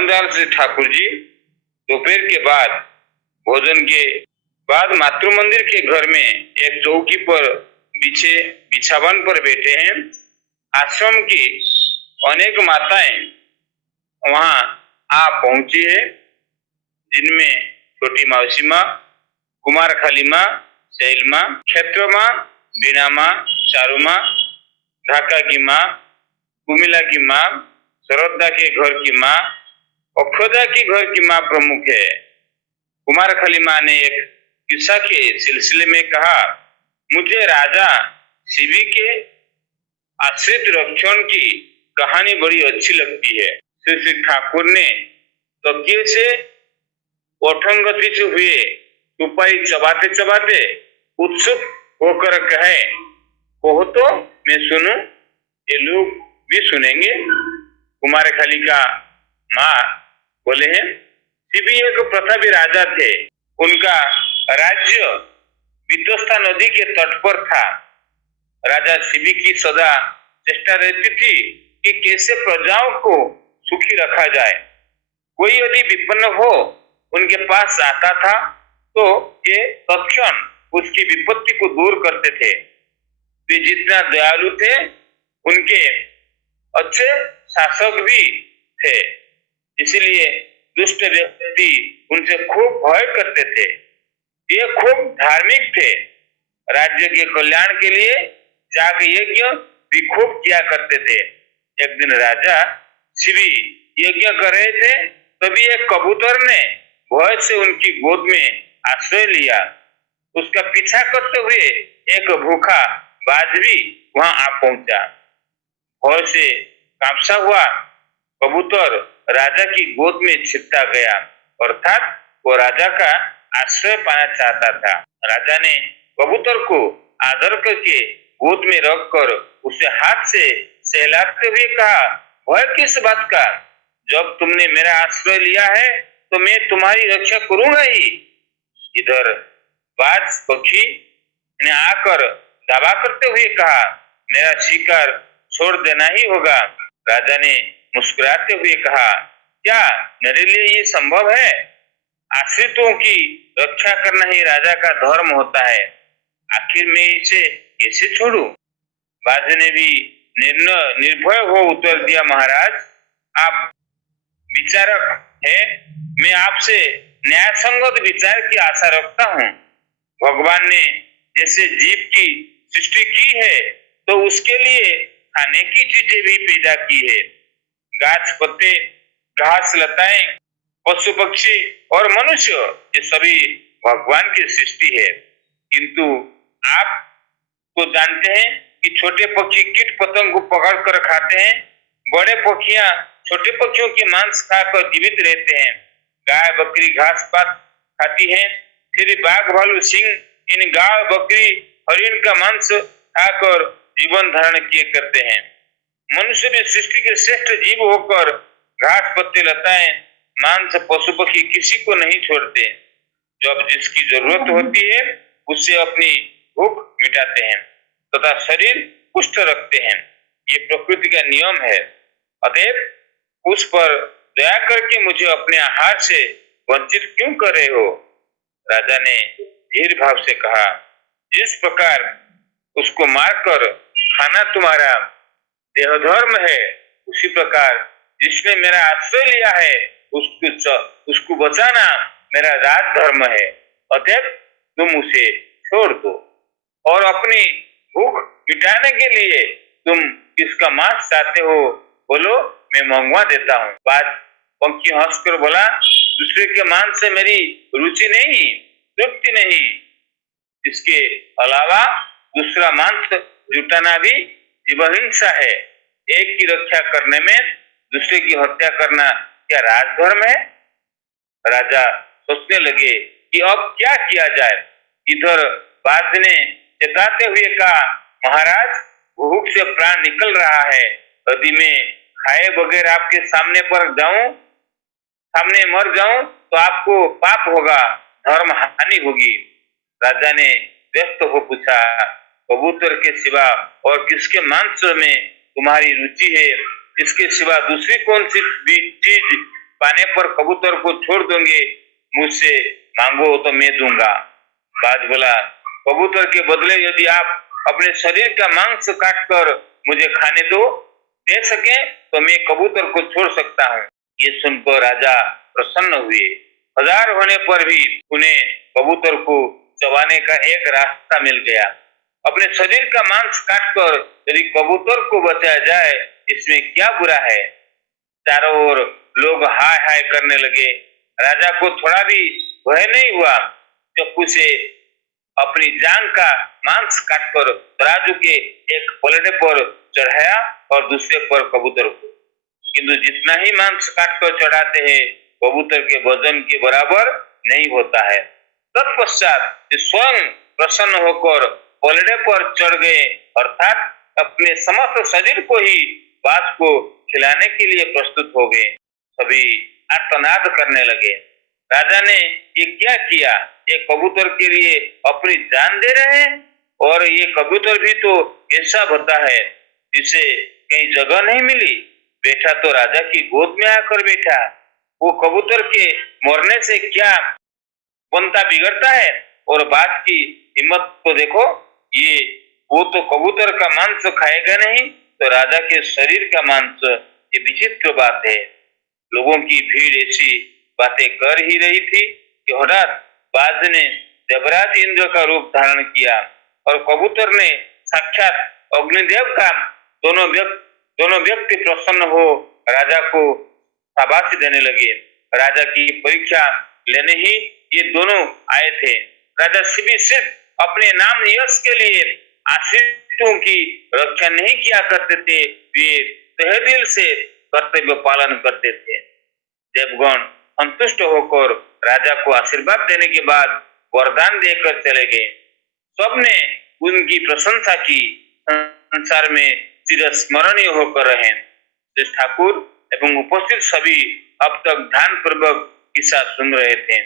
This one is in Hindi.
रामदास जी ठाकुर जी दोपहर के बाद भोजन के बाद मातृ मंदिर के घर में एक चौकी पर बिछे बिछावन पर बैठे हैं। आश्रम की अनेक माताएं वहां आ पहुंची है, जिनमें छोटी मौसी माँ, कुमार खाली माँ, शैल माँ, क्षेत्र माँ, बीना माँ, चारू माँ, ढाका की माँ, कुमिला की माँ, सरोदा के घर की माँ, अक्षोदा की घर की माँ प्रमुख है। कुमार खाली माँ ने एक किस्सा के सिलसिले में कहा, मुझे राजा शिवी के आश्रित रक्षण की कहानी बड़ी अच्छी लगती है। श्री ठाकुर ने तकिए से ओठंगति से हुए तुपाई चबाते चबाते उत्सुक होकर कहे, कहो तो मैं सुनूं, ये लोग भी सुनेंगे। कुमार खाली का माँ बोले हैं, शिवी एक प्रतापी राजा थे। उनका राज्य वितस्ता नदी के तट पर था। राजा शिवी की सदा चेष्टा रहती थी कि कैसे प्रजाओं को सुखी रखा जाए। कोई यदि विपन्न हो उनके पास आता था तो ये तत्क्षण उसकी विपत्ति को दूर करते थे। वे जितना दयालु थे उनके अच्छे शासक भी थे, इसलिए दुष्ट व्यक्ति उनसे खूब भय करते थे। ये खूब धार्मिक थे। राज्य के कल्याण के लिए याग यज्ञ भी खूब किया करते थे। एक दिन राजा शिवी यज्ञ कर रहे थे, तभी एक कबूतर ने भय से उनकी गोद में आश्रय लिया। उसका पीछा करते हुए एक भूखा बाज भी वहां आ पहुंचा। भय से कांपसा हुआ कबूतर राजा की गोद में छिपता गया, अर्थात वो राजा का आश्रय पाना चाहता था। राजा ने कबूतर को आदर करके गोद में रखकर उसे हाथ से सहलाते हुए कहा, भय किस बात का? जब तुमने मेरा आश्रय लिया है तो मैं तुम्हारी रक्षा करूंगा ही। इधर बाज पक्षी ने आकर दावा करते हुए कहा, मेरा शिकार छोड़ देना ही होगा। राजा ने मुस्कुराते हुए कहा, क्या मेरे लिए ये संभव है? आश्रितों की रक्षा करना ही राजा का धर्म होता है। आखिर मैं इसे कैसे छोड़ूं? बाज ने भी निर्भय हो उत्तर दिया, महाराज आप विचारक है, मैं आपसे न्याय संगत विचार की आशा रखता हूँ। भगवान ने जैसे जीव की सृष्टि की है तो उसके लिए खाने की चीजें भी पैदा की है। गाछ पत्ते, घास लताएं, पशु पक्षी और मनुष्य, ये सभी भगवान की सृष्टि है। किंतु आप तो जानते हैं कि छोटे पक्षी कीट पतंग को पकड़ कर खाते हैं, बड़े पक्षियां छोटे पक्षियों के मांस खाकर जीवित रहते हैं। गाय बकरी घास पात खाती हैं, फिर बाघ भालू सिंह इन गाय बकरी हरिण का मांस खाकर जीवन धारण किए करते हैं। मनुष्य भी सृष्टि के श्रेष्ठ जीव होकर घास पत्ते लताएं मांस पशु पक्षी किसी को नहीं छोड़ते। जब जिसकी जरूरत होती है उससे अपनी भूख मिटाते हैं तथा शरीर पुष्ट रखते हैं। ये प्रकृति का नियम है। अतएव उस पर दया करके मुझे अपने आहार से वंचित क्यों कर रहे हो? राजा ने धीर भाव से कहा, जिस प्रकार उसको मारकर खाना तुम्हारा देह धर्म है, उसी प्रकार जिसने मेरा आश्रय लिया है उसको बचाना मेरा राज धर्म है। अतएव तुम उसे छोड़ दो और अपनी भूख मिटाने के लिए तुम किसका मांस चाहते हो, बोलो, मैं मंगवा देता हूँ। बाज पंखी हंसकर बोला, दूसरे के मांस से मेरी रुचि नहीं, तृप्ति नहीं। इसके अलावा दूसरा मांस जुटाना भी जीवहिंसा है। एक की रक्षा करने में दूसरे की हत्या करना क्या राजधर्म है? राजा सोचने लगे कि अब क्या किया जाए। इधर बाज ने चेताते हुए कहा, महाराज भूख से प्राण निकल रहा है, यदि मैं खाए बगैर आपके सामने मर जाऊं तो आपको पाप होगा, धर्म हानि होगी। राजा ने व्यस्त हो पूछा, कबूतर के सिवा और किसके मांस में तुम्हारी रुचि है? इसके सिवा दूसरी कौन सी चीज पाने पर कबूतर को छोड़ दोगे, मुझसे मांगो तो मैं दूंगा। बाज बोला, कबूतर के बदले यदि आप अपने शरीर का मांस काटकर मुझे खाने दे सके तो मैं कबूतर को छोड़ सकता हूँ। ये सुनकर राजा प्रसन्न हुए। हजार होने पर भी उन्हें कबूतर को चबाने का एक रास्ता मिल गया। अपने शरीर का मांस काटकर यदि कबूतर को बचाया जाए, इसमें क्या बुरा है। चारों ओर लोग हाय हाय करने लगे। राजा को थोड़ा भी भय नहीं हुआ। चप्पू से अपनी जांग का मांस काटकर तराजू के एक पलड़े पर चढ़ाया और दूसरे पर कबूतर को। किंतु जितना ही मांस काटकर चढ़ाते हैं, कबूतर के वजन के बराबर नहीं होता है। तत्पश्चात स्वयं प्रसन्न होकर पलड़े पर चढ़ गए, अर्थात अपने समस्त शरीर को ही बाज को खिलाने के लिए प्रस्तुत हो गए। सभी आर्तनाद करने लगे। राजा ने ये क्या किया? ये कबूतर के लिए अपनी जान दे रहे हैं, और ये कबूतर भी तो ऐसा होता है जिसे कहीं जगह नहीं मिली, बैठा तो राजा की गोद में आकर बैठा। वो कबूतर के मरने से क्या बनता बिगड़ता है? और बाज की हिम्मत को देखो, वो तो कबूतर का मांस खाएगा नहीं, तो राजा के शरीर का मांस। ये विचित्र बात है। लोगों की भीड़ ऐसी बातें कर ही रही थी कि हठात बाज ने देवराज इंद्र का रूप धारण किया और कबूतर ने साक्षात अग्निदेव का। दोनों व्यक्ति प्रसन्न हो राजा को शाबाशी देने लगे। राजा की परीक्षा लेने ही ये दोनों आए थे। राजा सिर्फ अपने नाम यश के लिए आश्रितों की रक्षा नहीं किया करते थे, वे तहे दिल से कर्तव्य पालन करते थे। देवगण संतुष्ट होकर राजा को आशीर्वाद देने के बाद वरदान देकर चले गए। सबने उनकी प्रशंसा की, संसार में चिरस्मरणीय होकर रहे। ठाकुर एवं उपस्थित सभी अब तक ध्यान पूर्वक किस्सा सुन रहे थे।